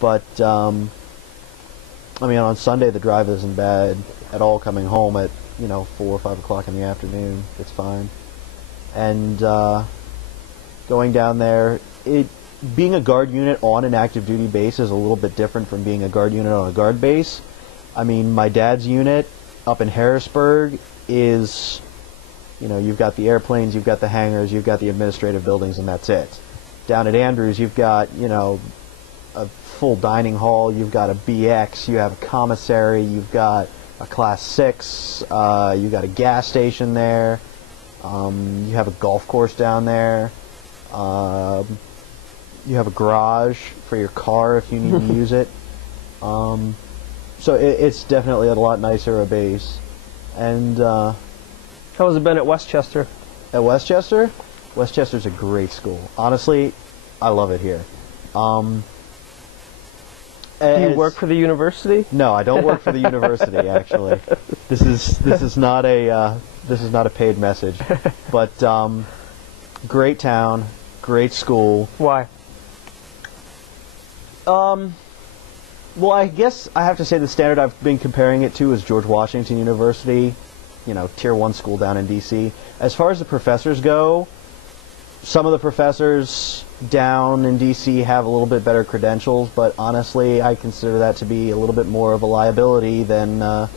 But I mean, on Sunday the drive isn't bad at all. Coming home at 4 or 5 o'clock in the afternoon, it's fine. And going down there, being a guard unit on an active duty base is a little bit different from being a guard unit on a guard base. I mean, my dad's unit up in Harrisburg is, you've got the airplanes, you've got the hangars, you've got the administrative buildings, and that's it. Down at Andrews, you've got, a full dining hall, you've got a BX, you have a commissary, you've got a Class 6, you've got a gas station there, you have a golf course down there, you have a garage for your car if you need to use it. So it's definitely a lot nicer a base. And how has it been at Westchester? At Westchester? Westchester's a great school. Honestly, I love it here. Do you work for the university? No, I don't work for the university. Actually, this is not a paid message. But great town, great school. Why? Well, I guess I have to say the standard I've been comparing it to is George Washington University, Tier 1 school down in D.C. As far as the professors go, some of the professors down in D.C. have a little bit better credentials, but honestly, I consider that to be a little bit more of a liability than an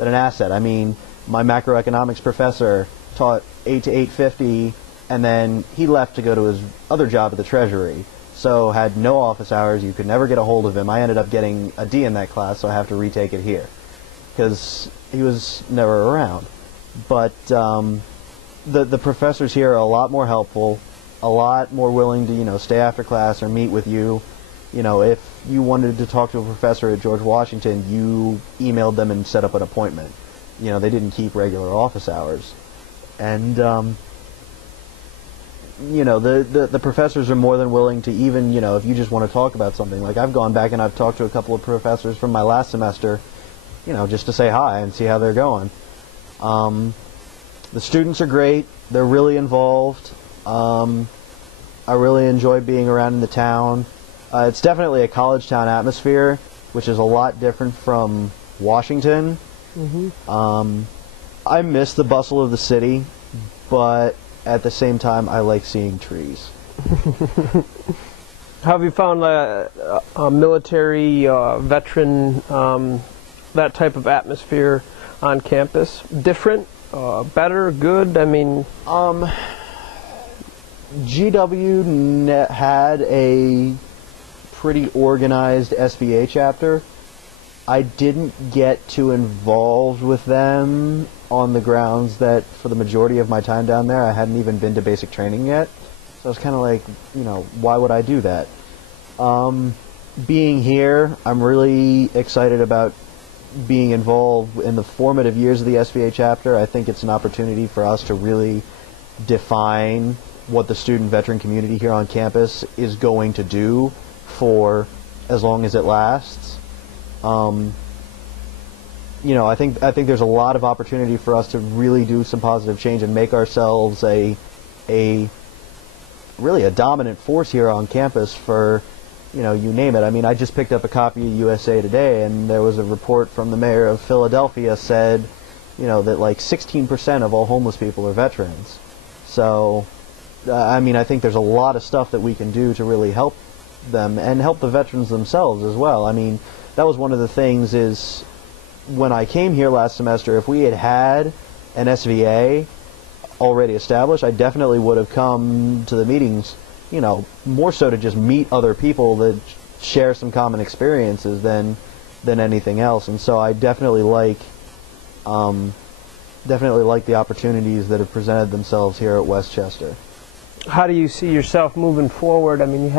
asset. I mean, my macroeconomics professor taught 8 to 8:50, and then he left to go to his other job at the Treasury. So had no office hours. You could never get a hold of him. I ended up getting a D in that class, so I have to retake it here because he was never around. But the professors here are a lot more helpful, a lot more willing to stay after class or meet with you. If you wanted to talk to a professor at George Washington, you emailed them and set up an appointment. They didn't keep regular office hours, and the professors are more than willing to even, if you just want to talk about something. Like, I've gone back and I've talked to a couple of professors from my last semester, just to say hi and see how they're going. The students are great. They're really involved. I really enjoy being around in the town. It's definitely a college town atmosphere, which is a lot different from Washington. Mm-hmm. I miss the bustle of the city, but at the same time, I like seeing trees. How have you found a military, veteran, that type of atmosphere on campus? Different, better, good? I mean, GW had a pretty organized SVA chapter. I didn't get too involved with them on the grounds that for the majority of my time down there I hadn't even been to basic training yet. So I was kind of like, why would I do that? Being here, I'm really excited about being involved in the formative years of the SVA chapter. I think it's an opportunity for us to really define what the student veteran community here on campus is going to do for as long as it lasts. I think there's a lot of opportunity for us to really do some positive change and make ourselves a dominant force here on campus for, you name it. I mean, I just picked up a copy of USA Today, and there was a report from the mayor of Philadelphia said, that like 16% of all homeless people are veterans. So, I think there's a lot of stuff that we can do to really help them and help the veterans themselves as well. I mean, that was one of the things is when I came here last semester, if we had had an SVA already established, I definitely would have come to the meetings, more so to just meet other people that share some common experiences than anything else. And so I definitely like the opportunities that have presented themselves here at Westchester. How do you see yourself moving forward? I mean,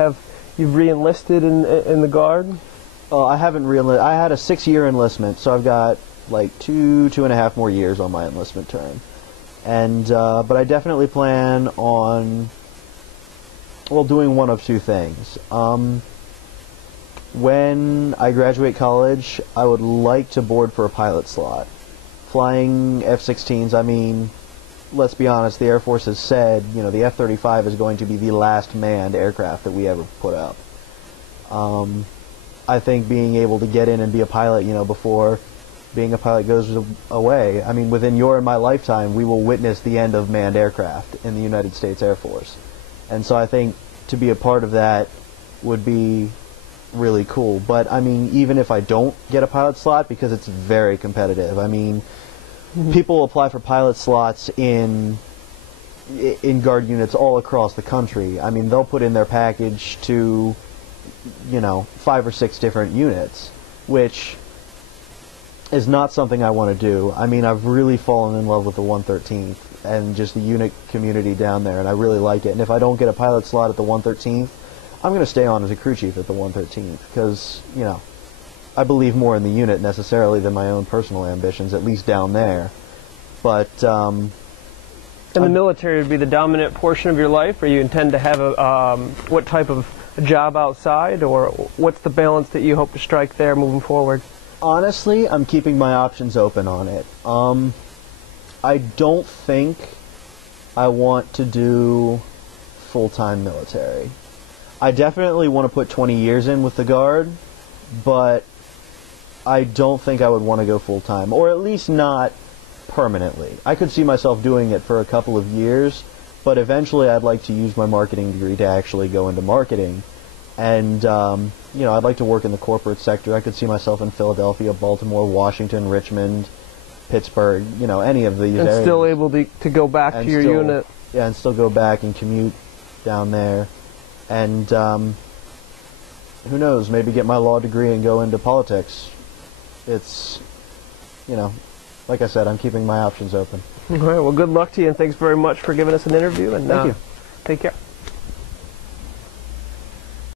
you've re-enlisted in the Guard? I haven't re-enlisted. I had a 6-year enlistment, so I've got like two and a half more years on my enlistment term. And but I definitely plan on doing one of two things. When I graduate college, I would like to board for a pilot slot. Flying F-16s, I mean, let's be honest, the Air Force has said, the F-35 is going to be the last manned aircraft that we ever put up. I think being able to get in and be a pilot, before being a pilot goes away. I mean, within your and my lifetime, we will witness the end of manned aircraft in the United States Air Force. And so I think to be a part of that would be really cool. But, I mean, even if I don't get a pilot slot, because it's very competitive, I mean, people apply for pilot slots in Guard units all across the country. I mean, they'll put in their package to, 5 or 6 different units, which is not something I want to do. I mean, I've really fallen in love with the 113th and just the unit community down there, and I really like it. And if I don't get a pilot slot at the 113th, I'm going to stay on as a crew chief at the 113th because, I believe more in the unit necessarily than my own personal ambitions, at least down there. But and the military would be the dominant portion of your life, or you intend to have what type of job outside, or what's the balance that you hope to strike there moving forward? Honestly, I'm keeping my options open on it. I don't think I want to do full-time military. I definitely want to put 20 years in with the Guard, but I don't think I would want to go full-time, or at least not permanently. I could see myself doing it for a couple of years, but eventually I'd like to use my marketing degree to actually go into marketing. And, I'd like to work in the corporate sector. I could see myself in Philadelphia, Baltimore, Washington, Richmond, Pittsburgh, any of these areas. And still able to go back to your unit. Yeah, and still go back and commute down there. And, who knows, maybe get my law degree and go into politics. It's, like I said, I'm keeping my options open. All right, well, good luck to you, and thanks very much for giving us an interview. And thank you. Take care.